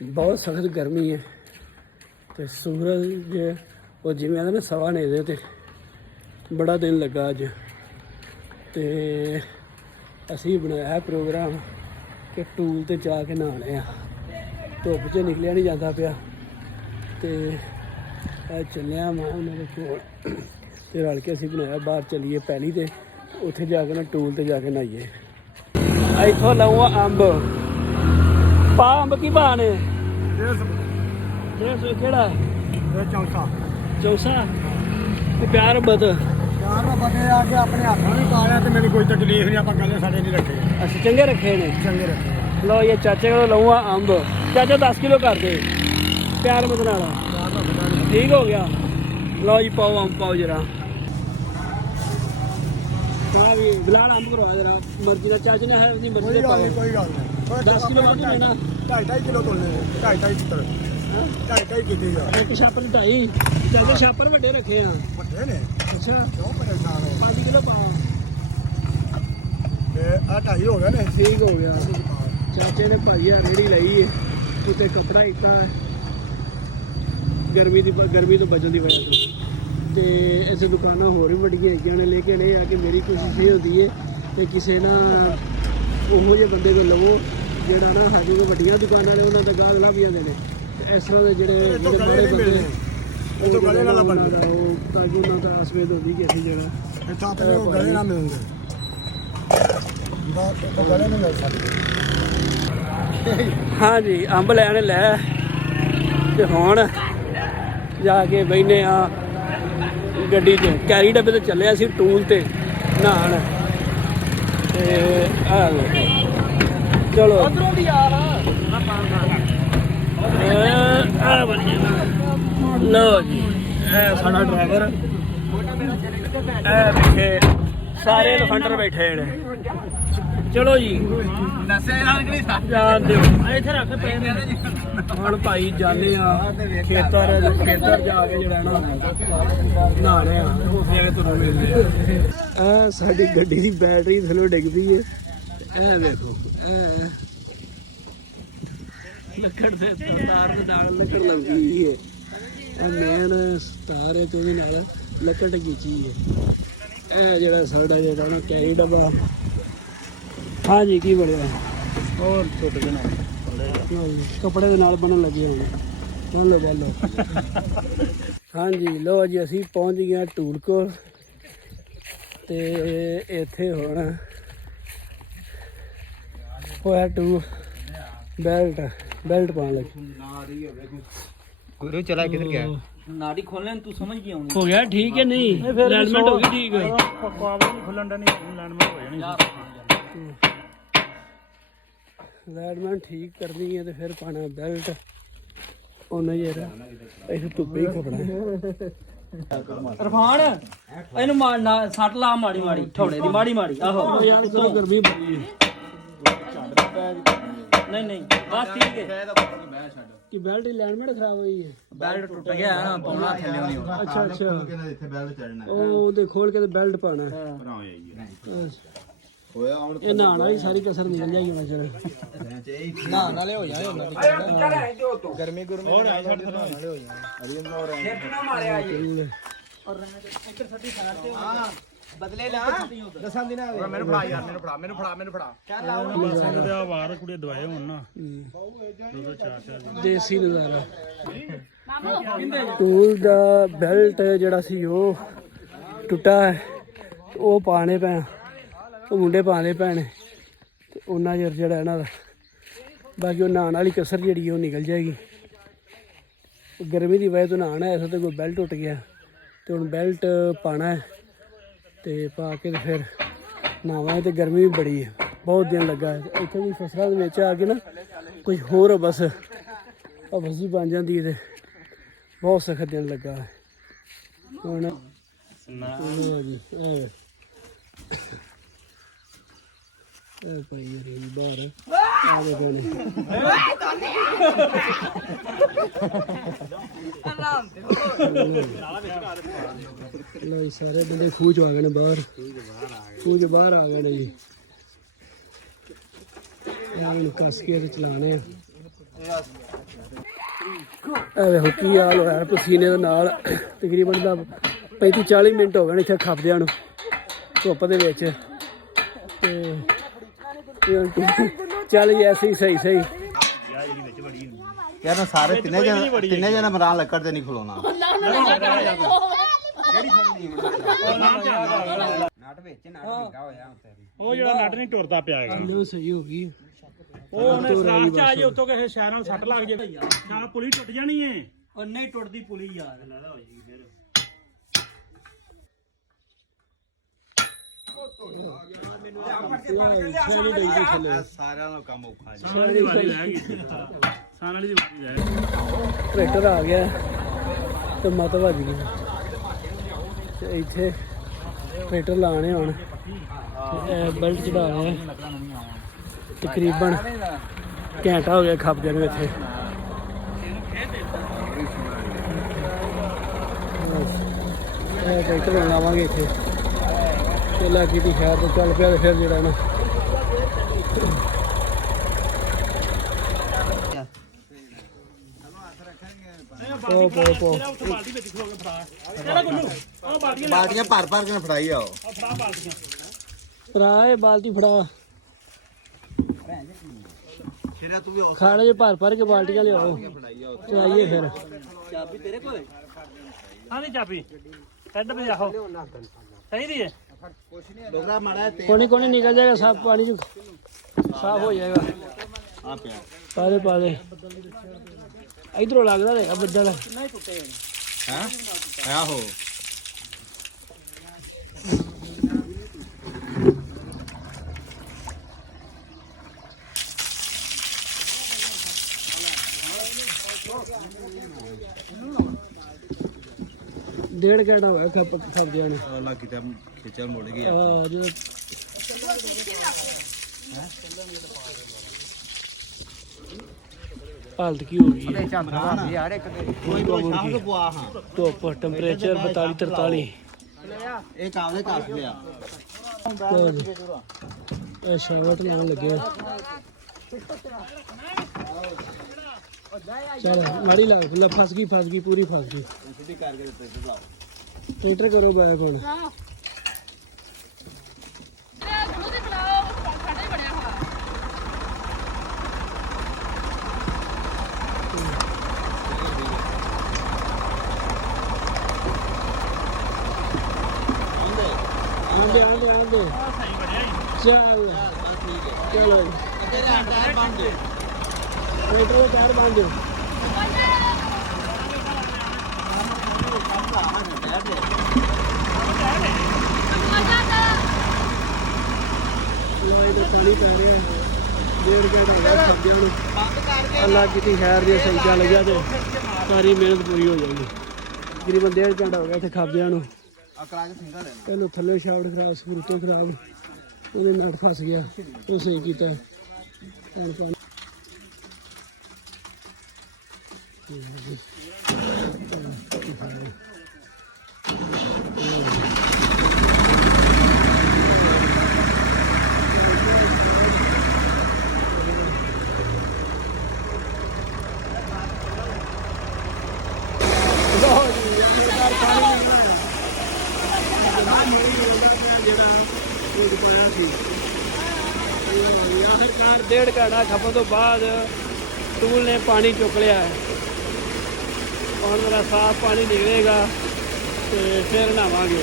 बहुत सख्त गर्मी है तो सूरज वो जिमें आते ना सवा नेरे ते बड़ा दिन लगा अज तो असी बनाया प्रोग्राम कि टूल ते जाके नहाने धुप च निकलिया नहीं जाता पिया तो चलिया मैं उन्होंने कोल तो रल के असी बनाया बाहर चलीए पैली ते उत्थे जाके ना टूल ते जाके नहाइए। इथों लऊँ अंब पा अंब की पा ने केड़ा चौसा प्यार बत अपने हाथों भी पा लिया तो मेरी कोई तकलीफ नहीं, आप गले साढ़े नहीं रखे। अच्छा चंगे रखे ने चंगे रखे। लो ये चाचे को लऊँगा अंब चाचा 10 किलो कर दे प्यार मत नाला ठीक हो गया। लो जी पाओ अंब पाओ जरा हाँ जी बिलाल अंब करवा जरा मर्जी का चाचे ने है उसकी मर्जी का कोई गल नहीं 10 किलो मत लेना 2.5 किलो तोड़ने 2.5 चित्र 2.5 की एक छापर 2.5 चाचे छापर ਵੱਡੇ ਰੱਖੇ ਆ ਵੱਡੇ ਨੇ। ਅੱਛਾ क्यों परेशान हो 5 किलो पाओ ਤੇ ਆ 2.5 ਹੋ ਗਏ ਨੇ। ठीक हो गया चाचे ने भाई रेड़ी लाई है उत्ते कपड़ा इतना है गर्मी तो बचने की वजह से तो ऐसे दुकाना होर भी बड़िया है ने लेकिन यह कि मेरी कोशिश ये होती है कि किसी ना वो जे बंदे को लवो जोड़ा ना साड़ी को वड्डिया दुकाना ने उन्होंने गाहक लभ जाते हैं इस तरह के जोड़े बड़े बंदे ताकि उन्होंने तो आसवेद होती कि असी जगह ਇੱਥਾਂ ਆਪਣੇ ਉਹ ਗਲੇ ਨਾ ਮਿਲਣਗੇ तो गले नहीं मिल सकते। हाँ जी अंब लैने लै ते हुण जाके बहने गड्डी च कैरी डब्बे ते चले असी टूल ते नहान ते चलो लो जी साडा ड्राइवर पिछे सारे लफंडर बैठे ने चलो जी जान दो हम भाई जाने खेतर जाके जरा ना नहाने साडी गड्डी की बैटरी थलो डिग पई है देखो लकड़ से तार के नाल लकड़ लग गई है मेन तार है तो लकड़ खींची है जरा साडा जरा ना कैरी डब्बा हाँ जी की बढ़िया और छोटे के नाल कपड़े के नाल बनन लगे होंगे चलो चलो हाँ जी लो जी असी पहुँच गए टूल को ते इत्थे हुण होया टू बेल्ट पाने लगे गुरु चला किधर गया नाड़ी खोलने तू समझ गया हो गया ठीक है नहीं अलाइनमेंट हो गई ठीक है खुलन नहीं अलाइनमेंट हो जानी अलाइनमेंट ठीक करनी है तो फिर पाना बेल्ट उन्हें जरा ऐसे धुप्पे ही खपना इरफान ਇਹਨੂੰ ਮਾਰਨਾ ਸੱਟ ਲਾ ਮਾੜੀ ਮਾੜੀ ਠੋੜੇ ਦੀ ਮਾੜੀ ਮਾੜੀ ਆਹੋ यार तो गर्मी बड़ी है नहीं नहीं बस ठीक है कि बेल्ट अलाइनमेंट खराब हुई है बेल्ट टूट गया ना पाਉਣਾ ਥੱਲੇ ਨਹੀਂ अच्छा अच्छा ਇੱਥੇ ਬੈਲਟ ਚੜਨਾ ओ दे खोल के बेल्ट पाना है ਹੋਇਆ ਹੁਣ ये नहाना ही सारी कसर निकल जाएगी ना चल ਨਾ ਨਾਲੇ ਹੋ ਜਾਏ ਉਹਨਾਂ ਦੀ ਗਰਮੀ ਗੁਰਮੀ ਹੋਰ ਆਈ ਛੱਡ ਨਾਲੇ ਹੋ ਜਾਏ ਅਰੀ ਅੰਦਰ ਹੋ ਰਹੇ ਬਦਲੇ ਲਾ ਦਸਾਂ ਦਿਨਾਂ ਦੇ ਮੈਨੂੰ ਫੜਾ ਯਾਰ ਮੈਨੂੰ ਫੜਾ ਕਿਆ ਲਾਉਣਾ ਸੰਗ ਦੇ ਆਵਾਰ ਕੁੜੀ ਦਵਾਏ ਹੋਣ ਨਾ देसी नज़ारा टूल दा बेल्ट जड़ा सी ਉਹ टुटा है ਉਹ ਪਾਣੇ ਪੈਣ ਉਹ ਮੁੰਡੇ ਪਾਣੇ ਪੈਣੇ ਤੇ ਉਹਨਾਂ ਚਿਰ ਜਿਹੜਾ ਇਹਨਾਂ ਦਾ ਬਾਕੀ ਉਹ ਨਹਾਉਣ ਵਾਲੀ ਕਸਰ ਜਿਹੜੀ ਉਹ ਨਿਕਲ ਜਾਏਗੀ गर्मी की वजह तो नहाना है तो कोई बेल्ट टुट गया तो हम बेल्ट पाना है तो पा के तो फिर नहावा तो गर्मी भी बड़ी है बहुत दिन लगा है इतने भी फसलों के आके ना कुछ होर बस जी बन जाती है बहुत सख्त दिन लगा है हुण बाहर सारे बंदे खूह च आ गए बाहर खूह च बाहर आ गए जी कस के चलाने ਇਹ ਵੇਖੋ ਕੀ ਹਾਲ ਹੋਇਆ ਪਸੀਨੇ ਦੇ ਨਾਲ। ਤਕਰੀਬਨ ਦਾ 35-40 ਮਿੰਟ ਹੋ ਗਏ ਨੇ ਇੱਥੇ ਖੱਪਦਿਆਂ ਨੂੰ ਧੁੱਪ ਦੇ ਵਿੱਚ। ਤੇ ਚੱਲ ਜੀ ਐਸੀ ਸਹੀ ਯਾਰ ਸਾਰੇ ਤਿੰਨੇ ਜਣੇ ਮਰਾਨ ਲੱਕੜ ਤੇ ਨਹੀਂ ਖਲੋਣਾ। ਉਹ ਜਿਹੜਾ ਨਟ ਨਹੀਂ ਟੁਰਦਾ ਪਿਆ ਹੈਗਾ ਉਹ ਸਹੀ ਹੋ ਗਈ। ਉਹ ਉਹਨੇ ਸਰਾਖ ਚ ਆ ਜੇ ਉੱਤੋਂ ਕਿਸੇ ਸ਼ਹਿਰ ਨਾਲ ਸੱਟ ਲੱਗ ਜੇ ਸ਼ਾਹ ਪੁਲੀ ਟੁੱਟ ਜਾਣੀ ਏ। ਉਹ ਨਹੀਂ ਟੁੱਟਦੀ ਪੁਲੀ ਯਾਰ ਨਾ ਹੋ ਜੀ ਫਿਰ ਸਾਰਿਆਂ ਦਾ ਕੰਮ ਔਖਾ ਜੀ। ਸਾਨ ਵਾਲੀ ਦੀ ਵਾਰੀ ਰਹਿ ਗਈ ਸਾਨ ਵਾਲੀ ਦੀ ਵਾਰੀ ਰਹਿ ਗਈ। ਟਰੈਕਟਰ ਆ ਗਿਆ ਤੇ ਮਤ ਵੱਜ ਗਈ ਤੇ ਇੱਥੇ ਟਰੈਕਟਰ ਲਾਣੇ ਹੁਣ ਬੈਲਟ ਚੜਾ ਰਿਹਾ। ਤਕਰੀਬਨ ਘੰਟਾ ਹੋ ਗਿਆ ਖੱਪ ਜਾਣੇ ਇੱਥੇ। ਇਹ ਟਰੈਕਟਰ ਲਾਵਾਂਗੇ ਇੱਥੇ ਤੇ ਲੱਗੀ ਦੀ ਖੈਰ ਤੇ ਚੱਲ ਪਿਆ ਤੇ ਫਿਰ ਜਿਹੜਾ ਨਾ ਬਾਲਟੀ ਵਿੱਚ ਖਲੋ ਕੇ ਫੜਾ ਕਿਹੜਾ ਗੁੱਲੂ ਉਹ ਬਾਲਟੀਆਂ ਭਰ ਕੇ ਫੜਾਈ ਆਓ। ਫੜਾ ਬਾਲਟੀਆਂ ਭਰਾ ਇਹ ਬਾਲਟੀ ਫੜਾ ਸ਼ੇਰਾ ਤੂੰ ਵੀ ਖਾਣੇ 'ਚ ਭਰ ਕੇ ਬਾਲਟੀਆਂ ਲਿਆਓ ਚਲਾਈਏ ਫਿਰ। ਚਾਬੀ ਤੇਰੇ ਕੋਲ ਹਾਂ ਨਹੀਂ ਚਾਬੀ ਕੱਢ ਵੀ ਆਹੋ ਚਾਹੀਦੀ ਹੈ ਲੋਗਾ ਮਾੜਾ ਤੇ ਕੋਣੀ ਨਿਕਲ ਜਾਏਗਾ ਸਾਫ ਪਾਣੀ ਚ ਸਾਫ ਹੋ ਜਾਏਗਾ। ਆ ਪਿਆ ਪਾ ਦੇ ਇਧਰੋਂ ਲੱਗਦਾ ਰਹੇਗਾ ਬੱਦਲ। ਹੈ ਆਹੋ ਡੇਢ ਘੰਟਾ ਹੋਇਆ ਖੱਪ ਗਿਆ ਨੇ। ਅੱਲਾ ਕਿਤੇ ਖਿਚਲ ਮੁੜ ਗਿਆ। ਜਦੋਂ ਹਾਲਤ ਕੀ ਹੋ ਗਈ ਹੈ ਯਾਰ ਇੱਕ ਤੇ ਕੋਈ ਸ਼ਾਮ ਨੂੰ ਪਵਾ ਹਾਂ ਧੁੱਪ ਟੈਂਪਰੇਚਰ 42-43। ਇਹ ਕਾਵਲੇ ਕੱਸ ਲਿਆ ਇਹ ਸ਼ਾਵਟ ਲਾਉਣ ਲੱਗੇ। ਚਲ ਮਾੜੀ ਲੱਗ ਫਸ ਗਈ ਪੂਰੀ ਫਸ ਗਈ। ਸਿੱਧੀ ਕਰਕੇ ਤੇ ਲਾਓ ਟਰੈਕਟਰ ਕਰੋ ਬੈਕ ਹੁਣ। ਆਂਦੇ ਚੱਲ ਚਲੋ ਟਾਇਰ ਬੰਦ ਦੇ ਟਰੈਕਟਰ ਦਾ ਟਾਇਰ ਬੰਦ ਦਿਓ। ਲੋਹੇ ਦਾ ਪਾਣੀ ਪੈ ਰਿਹਾ। 1.5 ਘੰਟਾ ਹੋ ਗਿਆ ਸਬਜ਼ੀਆਂ ਨੂੰ। ਅੱਲਾ ਕੀਤੀ ਖੈਰ ਜੇ ਸਹੀ ਚੱਲ ਗਿਆ ਤੇ ਸਾਰੀ ਮਿਹਨਤ ਪੂਰੀ ਹੋ ਜਾਏਗੀ। ਤਕਰੀਬਨ 1.5 ਘੰਟਾ ਹੋ ਗਿਆ ਇੱਥੇ ਖਬਜ਼ਿਆਂ ਨੂੰ। ਅਕਲਾ ਕੇ ਸਿੰਗਲ ਲੈਣਾ ਪਹਿਲੋਂ ਥੱਲੇ ਸ਼ਾਫਟ ਖਰਾਬ ਸਪੂਰਤੇ ਖਰਾਬ ਉਹਦੇ ਨਟ ਫਸ ਗਿਆ। ਉਹ ਸਹੀ ਕੀਤਾ ਹੁਣ ਪਾਣੀ ਪਾਇਆ ਸੀ। ਆਖਿਰਕਾਰ 1.5 ਘੰਟਾ ਖਪਣ ਤੋਂ ਬਾਅਦ ਟੂਲ ਨੇ ਪਾਣੀ ਚੁੱਕ ਲਿਆ ਹੈ। ਹੁਣ ਮੇਰਾ ਸਾਫ ਪਾਣੀ ਨਿਕਲੇਗਾ ਤੇ ਫਿਰ ਨਹਾਵਾਂਗੇ।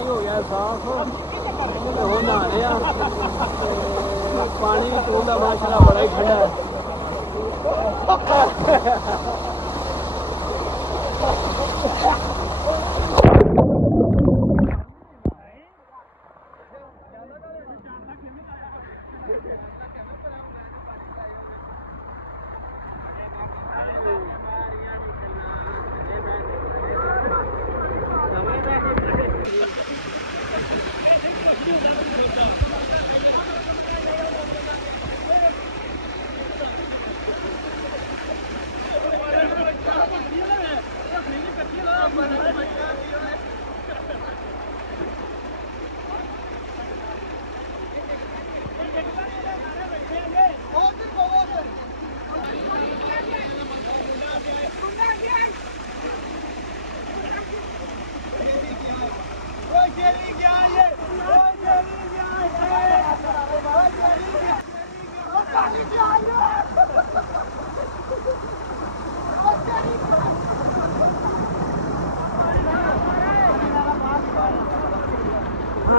ਹੋ ਗਿਆ ਸਾਫ ਹੁਣ ਨਹਾ ਰਹੇ ਆ। ਪਾਣੀ ਟੂਲ ਦਾ ਮਾਸ਼ਾਅੱਲਾ ਬੜਾ ਹੀ ਠੰਡਾ ਹੈ।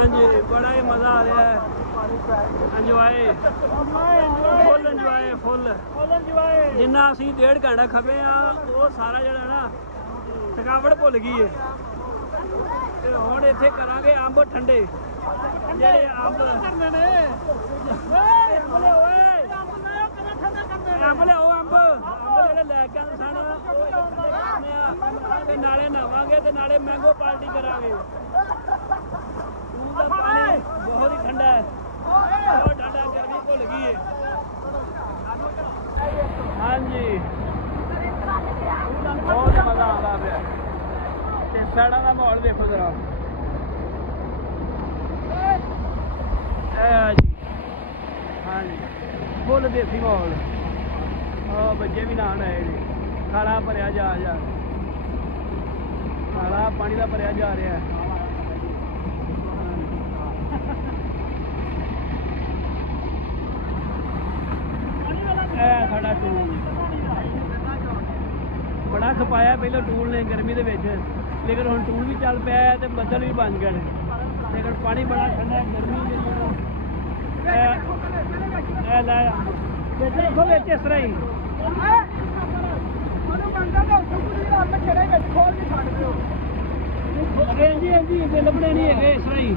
ਹਾਂਜੀ ਬੜਾ ਹੀ ਮਜ਼ਾ ਆ ਰਿਹਾ ਹੈ ਇੰਜੋਏ ਫੁੱਲ ਇੰਜੋਏ ਫੁੱਲ ਜਿੰਨਾ ਅਸੀਂ 1.5 ਘੰਟਾ ਖਪੇ ਆ ਉਹ ਸਾਰਾ ਜਿਹੜਾ ਨਾ ਥਕਾਵਟ ਭੁੱਲ ਗਈ ਹੈ ਤੇ ਹੁਣ ਇੱਥੇ ਕਰਾਂਗੇ ਅੰਬ ਠੰਡੇ ਜਿਹੜੇ ਅੰਬ ਕਰਨੇ ਨੇ ਅੰਬ ਲਿਆਓ ਅੰਬ ਜਿਹੜੇ ਲੈ ਕੇ ਆਉਂਦੇ ਸਨ ਉਹ ਇੱਥੇ ਖਾਣੇ ਆ ਤੇ ਨਾਲੇ ਨਹਾਵਾਂਗੇ ਤੇ ਨਾਲੇ ਮੈਂਗੋ ਪਾਰਟੀ ਕਰਾਂਗੇ ਦਾ ਪਾਣੀ ਬਹੁਤ ਹੀ ਠੰਡਾ ਹੈ ਬਹੁਤ ਠੰਡਾ ਗਰਮੀ ਭੁੱਲ ਗਈ ਹੈ ਹਾਂਜੀ ਬਹੁਤ ਮਜ਼ਾ ਆਉਂਦਾ ਪਿਆ ਤੇ ਸਾਡਾ ਦਾ ਮਾਹੌਲ ਦੇਖੋ ਜਰਾ ਜੀ ਹਾਂਜੀ ਫੁੱਲ ਦੇਸੀ ਮਾਹੌਲ ਉਹ ਬੱਚੇ ਵੀ ਨਾਲ ਆਏ ਨੇ ਖਾਲਾ ਭਰਿਆ ਜਾ ਖਾਲਾ ਪਾਣੀ ਦਾ ਭਰਿਆ ਜਾ ਰਿਹਾ ਇਹ ਸਾਡਾ ਟੂਲ ਬੜਾ ਖਪਾਇਆ ਪਹਿਲਾਂ ਟੂਲ ਨੇ ਗਰਮੀ ਦੇ ਵਿੱਚ ਲੇਕਿਨ ਹੁਣ ਟੂਲ ਵੀ ਚੱਲ ਪਿਆ ਤੇ ਬੱਦਲ ਵੀ ਬਣ ਗਏ ਨੇ ਲੇਕਿਨ ਪਾਣੀ ਬੜਾ ਠੰਡਾ ਗਰਮੀ ਜਿਹੜੀ ਇਹ ਲੈ ਵਿੱਚ ਦੇਖੋ ਵਿੱਚ ਇਸ ਤਰ੍ਹਾਂ ਹੀ ਹਾਂਜੀ ਬਿੱਲ ਬਣੇ ਨਹੀਂ ਹੈਗੇ ਇਸ ਤਰ੍ਹਾਂ ਹੀ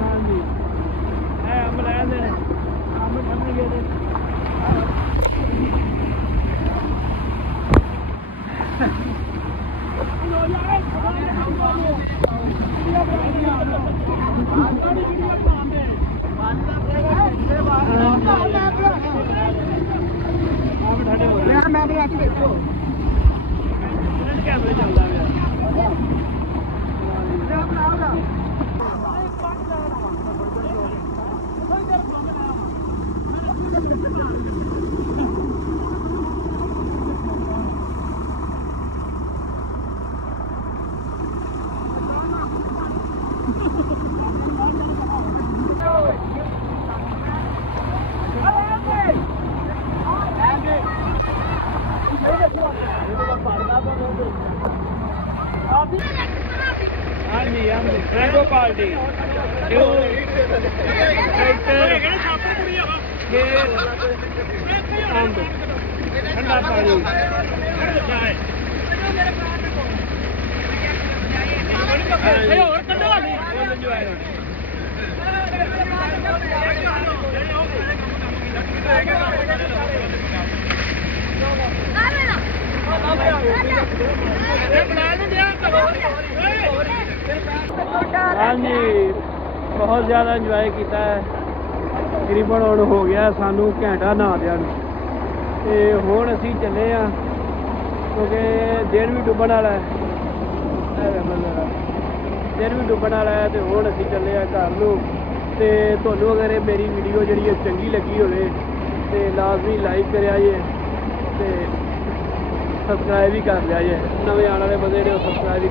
ਹਾਂਜੀ ਇਹ ਅੰਬ ਲੈ ਆਂਦੇ ਨੇ ਅੰਬ ਖਾਣਗੇ ਤੇ ਮੈਂ ਬਣਾ ਕੇ ਦੇਖੋ ਕੈਮਰੇ ਚੱਲਦਾ ਪਿਆ ਹਾਂਜੀ ਮੈਂਗੋ ਪਾਰਟੀ ਅੰਬ ਠੰਡਾ ਪਾਣੀ ਹੋਰ ਕੱਢੋ ਹਾਂਜੀ ਬਹੁਤ ਜ਼ਿਆਦਾ ਇੰਜੋਏ ਕੀਤਾ ਹੈ ਤਕਰੀਬਨ ਹੁਣ ਹੋ ਗਿਆ ਸਾਨੂੰ ਘੰਟਾ ਨਹਾਉਂਦਿਆਂ ਨੂੰ ਤੇ ਹੁਣ ਅਸੀਂ ਚੱਲੇ ਆ ਕਿਉਂਕਿ ਦਿਨ ਵੀ ਡੁੱਬਣ ਵਾਲਾ ਹੈ ਦਿਨ ਵੀ ਡੁੱਬਣ ਵਾਲਾ ਹੈ ਤੇ ਹੁਣ ਅਸੀਂ ਚੱਲੇ ਆ ਘਰ ਨੂੰ ਤੇ ਤੁਹਾਨੂੰ ਅਗਰ ਇਹ ਮੇਰੀ ਵੀਡੀਓ ਜਿਹੜੀ ਹੈ ਚੰਗੀ ਲੱਗੀ ਹੋਵੇ ਤੇ ਲਾਜ਼ਮੀ ਲਾਈਕ ਕਰਿਆ ਜੇ ਤੇ ਸਬਸਕ੍ਰਾਈਬ ਵੀ ਕਰ ਲਿਆ ਜੇ ਨਵੇਂ ਆਉਣ ਵਾਲੇ ਬੰਦੇ ਨੇ ਸਬਸਕ੍ਰਾਈਬ